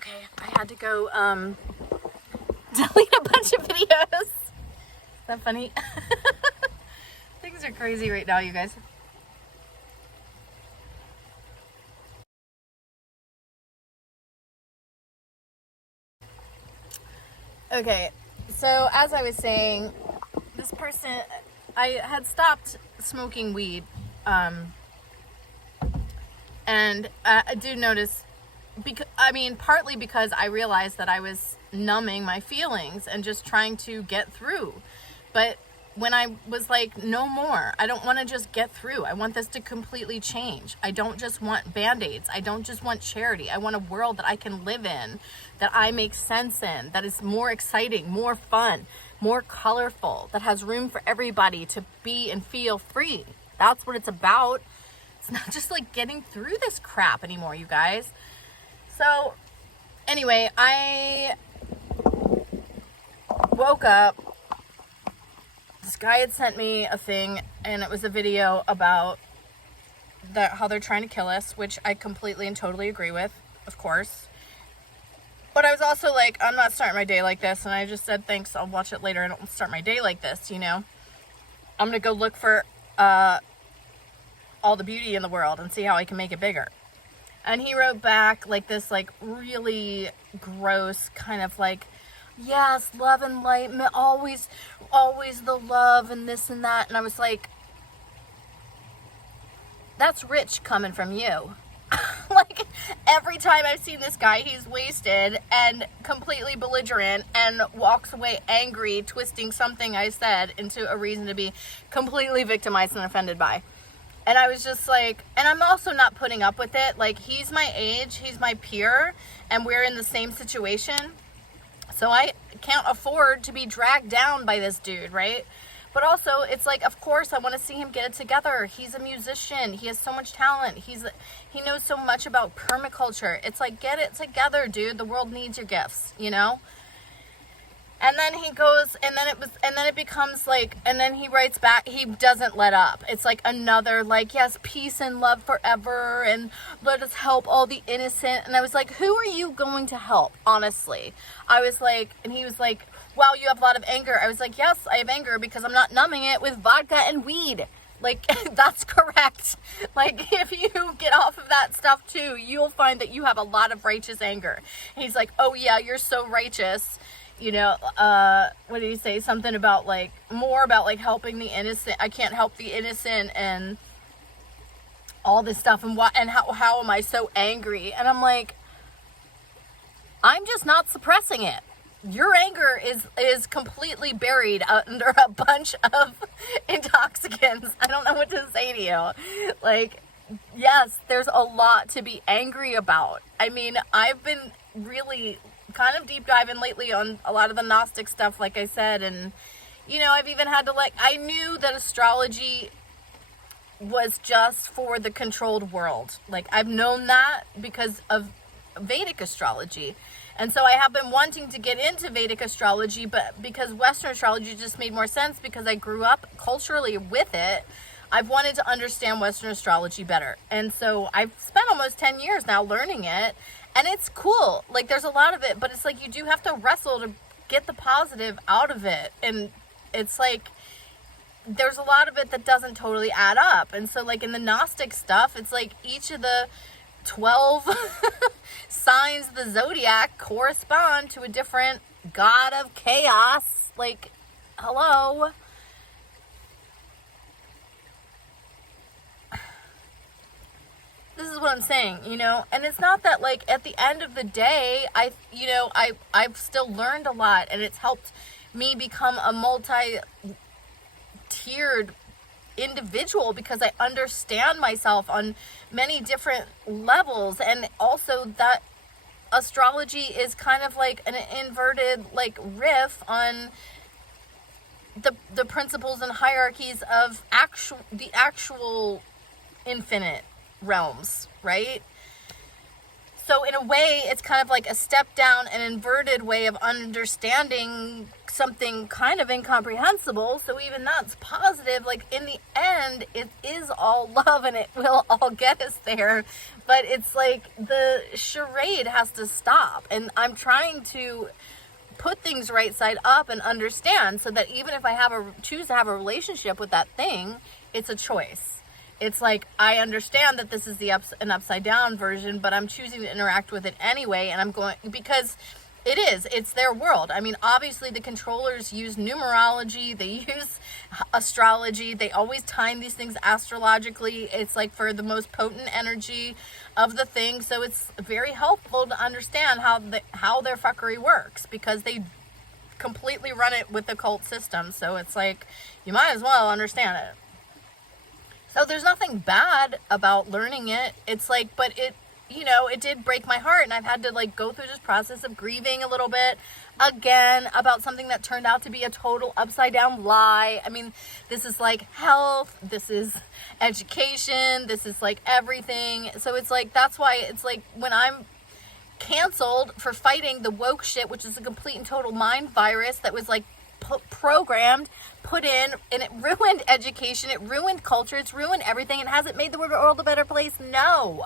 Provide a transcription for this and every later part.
Okay, I had to go delete a bunch of videos. Is that funny? Things are crazy right now, you guys. Okay, so as I was saying, this person, I had stopped smoking weed, and I do notice, partly because I realized that I was numbing my feelings and just trying to get through. But when I was like, no more, I don't want to just get through. I want this to completely change. I don't just want band-aids. I don't just want charity. I want a world that I can live in, that I make sense in, that is more exciting, more fun, more colorful, that has room for everybody to be and feel free. That's what it's about. It's not just like getting through this crap anymore, you guys. So anyway, I woke up. This guy had sent me a thing, and it was a video about how they're trying to kill us, which I completely and totally agree with, of course. But I was also like, I'm not starting my day like this, and I just said, thanks, I'll watch it later. I don't start my day like this, you know? I'm gonna go look for all the beauty in the world and see how I can make it bigger. And he wrote back like this, like, really gross kind of like, yes, love and light, always the love and this and that. And I was like, that's rich coming from you. Like, every time I've seen this guy, he's wasted and completely belligerent and walks away angry, twisting something I said into a reason to be completely victimized and offended by. And I was just like, and I'm also not putting up with it. Like, he's my age, he's my peer, and we're in the same situation. So I can't afford to be dragged down by this dude, right? But also, it's like, of course, I want to see him get it together. He's a musician. He has so much talent. He knows so much about permaculture. It's like, get it together, dude. The world needs your gifts, you know? And then he goes, and then it becomes like, and then he writes back, he doesn't let up. It's like another, like, yes, peace and love forever, and let us help all the innocent. And I was like, who are you going to help, honestly? I was like, and he was like, wow, you have a lot of anger. I was like, yes, I have anger because I'm not numbing it with vodka and weed. Like, that's correct. Like, if you get off of that stuff too, you'll find that you have a lot of righteous anger. And he's like, oh yeah, you're so righteous. You know, what did he say? Something about like, more about like helping the innocent. I can't help the innocent and all this stuff. And how am I so angry? And I'm like, I'm just not suppressing it. Your anger is completely buried under a bunch of intoxicants. I don't know what to say to you. Like, yes, there's a lot to be angry about. I mean, I've been really kind of deep diving lately on a lot of the Gnostic stuff, like I said, and you know, I've even had to I knew that astrology was just for the controlled world. Like, I've known that because of Vedic astrology, and so I have been wanting to get into Vedic astrology, but because Western astrology just made more sense because I grew up culturally with it, I've wanted to understand Western astrology better. And so I've spent almost 10 years now learning it. And it's cool. Like, there's a lot of it, but it's like you do have to wrestle to get the positive out of it. And it's like, there's a lot of it that doesn't totally add up. And so, like, in the Gnostic stuff, it's like each of the 12 signs of the zodiac correspond to a different god of chaos. Like, hello. This is what I'm saying, you know, and it's not that, like, at the end of the day, I've still learned a lot, and it's helped me become a multi-tiered individual because I understand myself on many different levels, and also that astrology is kind of like an inverted, like, riff on the principles and hierarchies of the actual infinite realms, right? So in a way, it's kind of like a step down, an inverted way of understanding something kind of incomprehensible. So even that's positive. Like in the end, it is all love and it will all get us there. But it's like the charade has to stop. And I'm trying to put things right side up and understand so that even if I choose to have a relationship with that thing, it's a choice. It's like, I understand that this is an upside down version, but I'm choosing to interact with it anyway. And I'm going, because it's their world. I mean, obviously the controllers use numerology, they use astrology, they always time these things astrologically. It's like for the most potent energy of the thing. So it's very helpful to understand how their fuckery works, because they completely run it with the cult system. So it's like, you might as well understand it. So there's nothing bad about learning it. It's like, but it did break my heart, and I've had to like go through this process of grieving a little bit again about something that turned out to be a total upside down lie. I mean, this is like health, this is education, this is like everything. So it's like, that's why it's like when I'm canceled for fighting the woke shit, which is a complete and total mind virus that was like programmed, put in, and it ruined education, it ruined culture, it's ruined everything, and has it made the world a better place? No,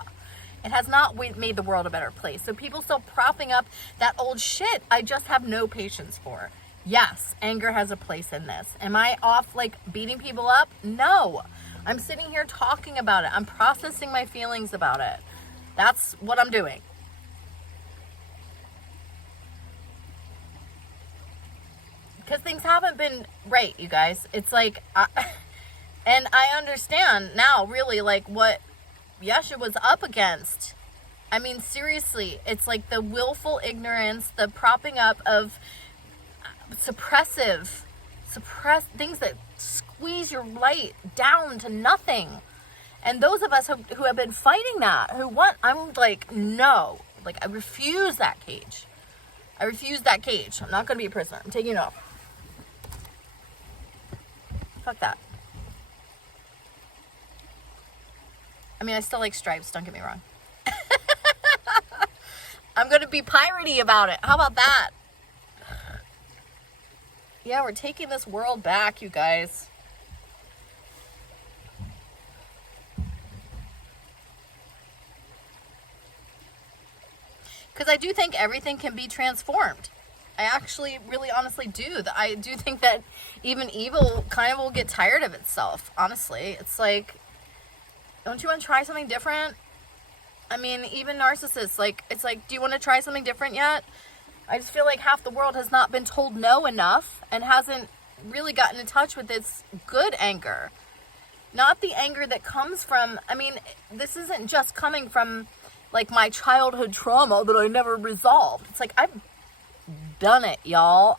it has not made the world a better place. So people still propping up that old shit I just have no patience for. Yes, anger has a place in this. Am I off like beating people up? No, I'm sitting here talking about it. I'm processing my feelings about it. That's what I'm doing. Because things haven't been right, you guys. It's like, and I understand now really like what Yeshua was up against. I mean, seriously, it's like the willful ignorance, the propping up of suppress things that squeeze your light down to nothing. And those of us who have been fighting that, I'm like, no, like I refuse that cage. I refuse that cage. I'm not going to be a prisoner. I'm taking it off. Fuck that. I mean, I still like stripes, don't get me wrong. I'm going to be piratey about it. How about that? Yeah, we're taking this world back, you guys. Because I do think everything can be transformed. I actually really honestly do. I do think that even evil kind of will get tired of itself, honestly. It's like, don't you want to try something different? I mean, even narcissists, like, it's like, do you want to try something different yet? I just feel like half the world has not been told no enough and hasn't really gotten in touch with its good anger. Not the anger that comes from, I mean, this isn't just coming from, like, my childhood trauma that I never resolved. It's like, I've done it, y'all.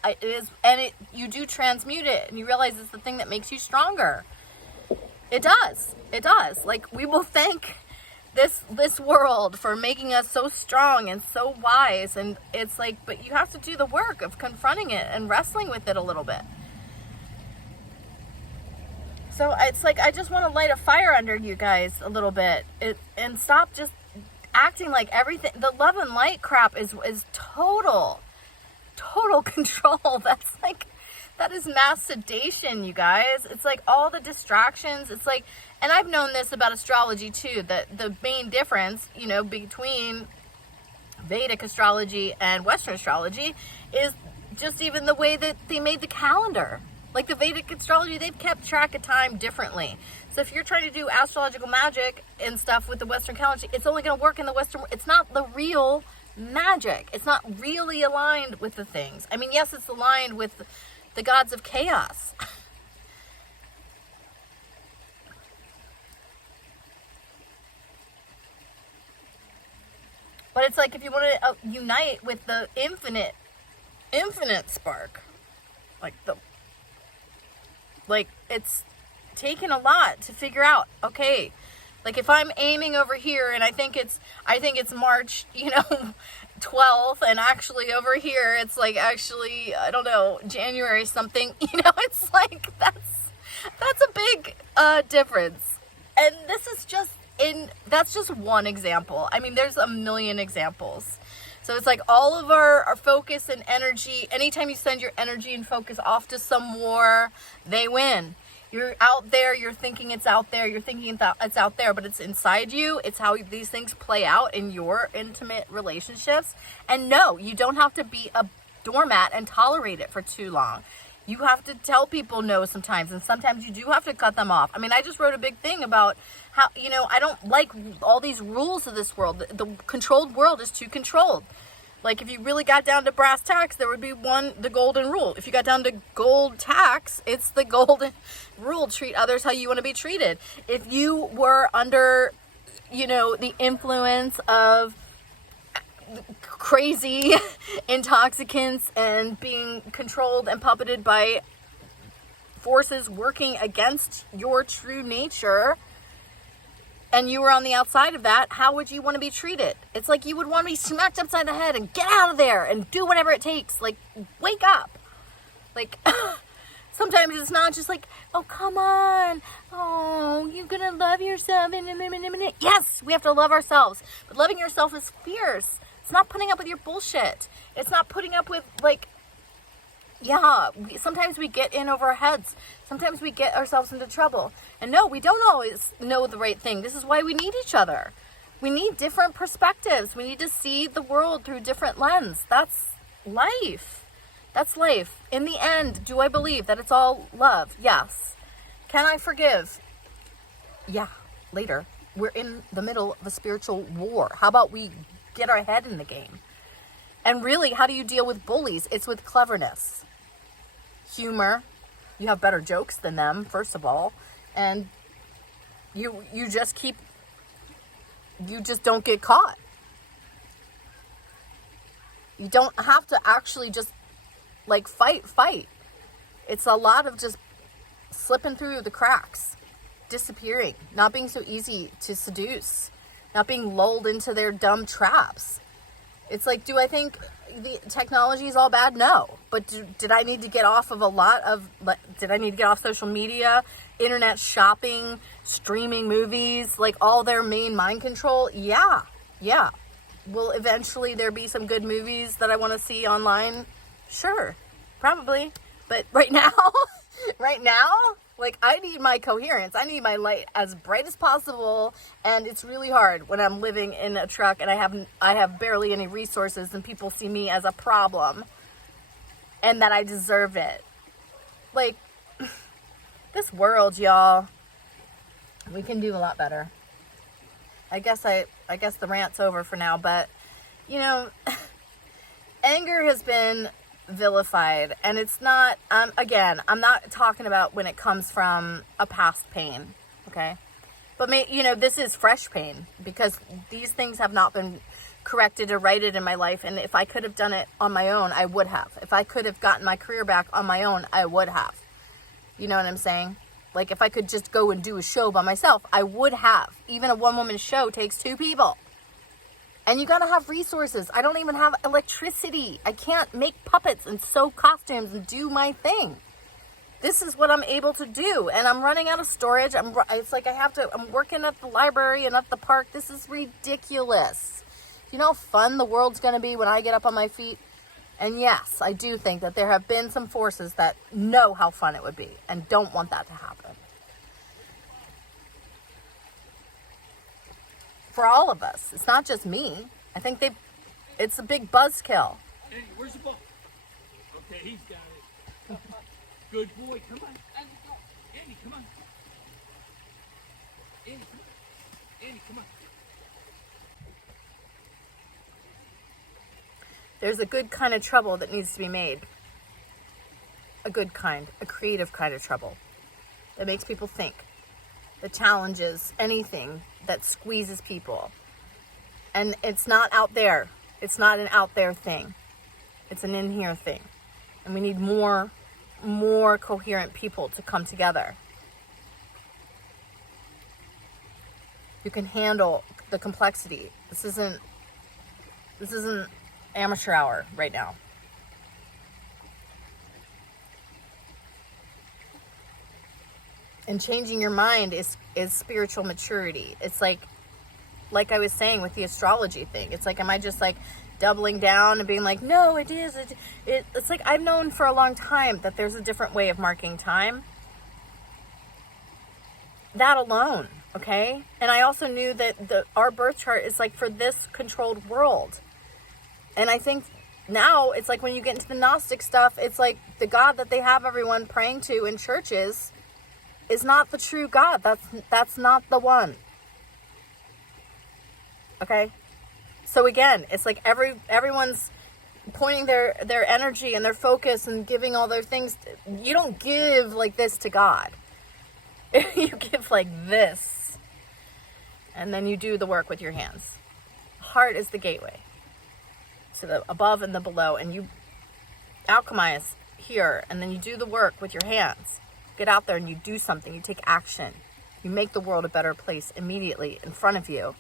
You do transmute it, and you realize it's the thing that makes you stronger. It does. Like, we will thank this world for making us so strong and so wise, and it's like, but you have to do the work of confronting it and wrestling with it a little bit. So it's like, I just want to light a fire under you guys a little bit, and stop just acting like everything, the love and light crap is total control. That's like, that is mass sedation, you guys. It's like all the distractions. It's like, and I've known this about astrology too, that the main difference, between Vedic astrology and Western astrology is just even the way that they made the calendar. Like the Vedic astrology, they've kept track of time differently. So if you're trying to do astrological magic and stuff with the Western calendar, it's only going to work in the Western. It's not the real magic. It's not really aligned with the things. I mean, yes, it's aligned with the gods of chaos. But it's like, if you want to unite with the infinite spark, it's taken a lot to figure out, okay, like if I'm aiming over here and I think it's March, 12th, and actually over here it's like actually, I don't know, January something, it's like that's a big difference. And this is just that's just one example. I mean, there's a million examples. So it's like all of our focus and energy, anytime you send your energy and focus off to some war, they win. You're out there, you're thinking it's out there, you're thinking it's out there, but it's inside you. It's how these things play out in your intimate relationships. And no, you don't have to be a doormat and tolerate it for too long. You have to tell people no sometimes, and sometimes you do have to cut them off. I mean, I just wrote a big thing about how, I don't like all these rules of this world. The controlled world is too controlled. Like, if you really got down to brass tacks, there would be the golden rule. If you got down to gold tacks, it's the golden rule. Treat others how you want to be treated. If you were under, the influence of crazy intoxicants and being controlled and puppeted by forces working against your true nature, and you were on the outside of that, how would you want to be treated? It's like you would want to be smacked upside the head and get out of there and do whatever it takes. Like, wake up. Like, sometimes it's not just like, oh, come on. Oh, you're going to love yourself in a minute. Yes, we have to love ourselves. But loving yourself is fierce. It's not putting up with your bullshit. It's not putting up with, sometimes we get in over our heads. Sometimes we get ourselves into trouble. And no, we don't always know the right thing. This is why we need each other. We need different perspectives. We need to see the world through different lenses. That's life. That's life. In the end, do I believe that it's all love? Yes. Can I forgive? Yeah, later. We're in the middle of a spiritual war. How about we get our head in the game? And really, how do you deal with bullies? It's with cleverness, humor. You have better jokes than them, first of all, and you just don't get caught. You don't have to actually just fight. It's a lot of just slipping through the cracks, disappearing, not being so easy to seduce, not being lulled into their dumb traps. It's like, do I think the technology is all bad? No. But did I need to get off of did I need to get off social media, internet shopping, streaming movies, all their main mind control? Yeah. Will eventually there be some good movies that I want to see online? Sure. Probably. But right now, I need my coherence. I need my light as bright as possible, and it's really hard when I'm living in a truck and I have barely any resources and people see me as a problem and that I deserve it. This world, y'all, we can do a lot better. I guess the rant's over for now, but anger has been vilified, and it's not, again, I'm not talking about when it comes from a past pain, okay? But this is fresh pain, because these things have not been corrected or righted in my life, and if I could have done it on my own, I would have. If I could have gotten my career back on my own, I would have. You know what I'm saying? If I could just go and do a show by myself, I would have. Even a one-woman show takes 2 people. And you gotta have resources. I don't even have electricity. I can't make puppets and sew costumes and do my thing. This is what I'm able to do. And I'm running out of storage. I'm working at the library and at the park. This is ridiculous. You know how fun the world's gonna be when I get up on my feet? And yes, I do think that there have been some forces that know how fun it would be and don't want that to happen. For all of us. It's not just me. I think it's a big buzzkill. Hey, where's the ball? Okay, he's got it. Good boy, come on. Andy, come on. Andy, come on. There's a good kind of trouble that needs to be made. A good kind, a creative kind of trouble that makes people think, that challenges anything that squeezes people. And it's not out there. It's not an out there thing. It's an in here thing. And we need more coherent people to come together. You can handle the complexity. This isn't amateur hour right now. And changing your mind is spiritual maturity. It's like I was saying with the astrology thing. It's like, am I just like doubling down and being like, no, it is. It's like, I've known for a long time that there's a different way of marking time. That alone, okay? And I also knew that our birth chart is like for this controlled world. And I think now it's like when you get into the Gnostic stuff, it's like the God that they have everyone praying to in churches is not the true God. That's not the one. Okay? So again, it's like everyone's pointing their energy and their focus and giving all their things. You don't give like this to God. You give like this. And then you do the work with your hands. Heart is the gateway to the above and the below. And you alchemize here. And then you do the work with your hands. Get out there and you do something. You take action. You make the world a better place immediately in front of you.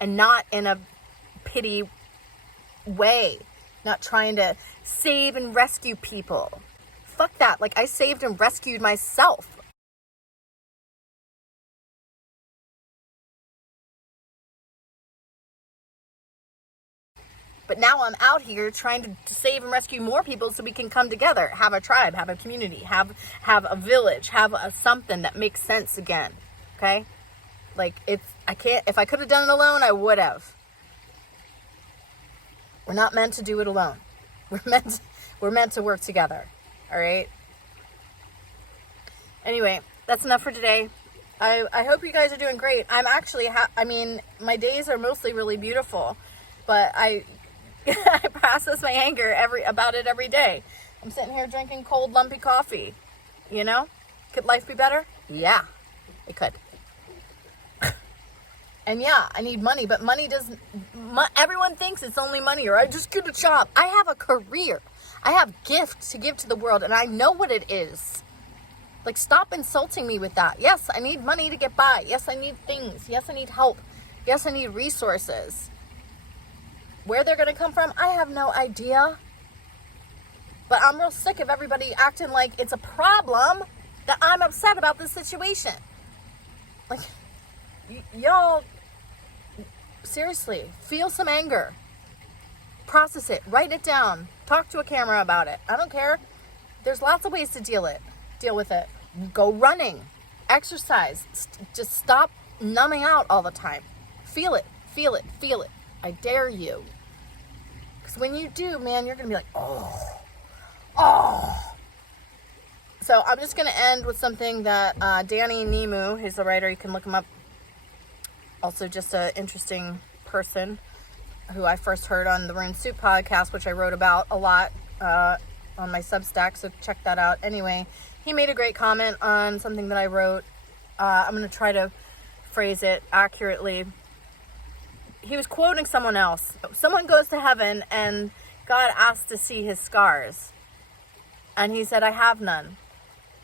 And not in a pity way. Not trying to save and rescue people. Fuck that. Like, I saved and rescued myself. But now I'm out here trying to save and rescue more people so we can come together, have a tribe, have a community, have a village, have something that makes sense again. Okay? Like, if I could have done it alone, I would have. We're not meant to do it alone. We're meant to work together. All right? Anyway, that's enough for today. I hope you guys are doing great. I'm actually, my days are mostly really beautiful, but I process my anger about it every day. I'm sitting here drinking cold, lumpy coffee. You know? Could life be better? Yeah, it could. And yeah, I need money, but money doesn't, everyone thinks it's only money, or I just get a job. I have a career. I have gifts to give to the world, and I know what it is. Like, stop insulting me with that. Yes, I need money to get by. Yes, I need things. Yes, I need help. Yes, I need resources. Where they're going to come from, I have no idea. But I'm real sick of everybody acting like it's a problem that I'm upset about this situation. Like, y'all, seriously, feel some anger. Process it. Write it down. Talk to a camera about it. I don't care. There's lots of ways to deal with it. Go running. Exercise. Just stop numbing out all the time. Feel it. Feel it. Feel it. I dare you. Because when you do, man, you're going to be like, oh. So I'm just going to end with something that Danny Nemu, he's the writer, you can look him up. Also just an interesting person who I first heard on the Rune Soup podcast, which I wrote about a lot on my Substack, so check that out. Anyway, he made a great comment on something that I wrote. I'm going to try to phrase it accurately. He was quoting someone else. Someone goes to heaven and God asks to see his scars. And he said, I have none.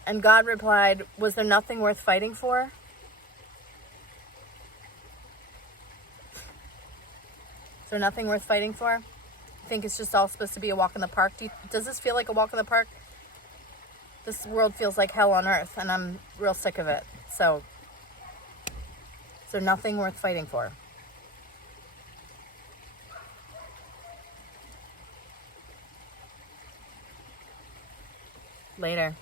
And God replied, was there nothing worth fighting for? Is there nothing worth fighting for? I think it's just all supposed to be a walk in the park. Does this feel like a walk in the park? This world feels like hell on earth, and I'm real sick of it. So, is there nothing worth fighting for? Later.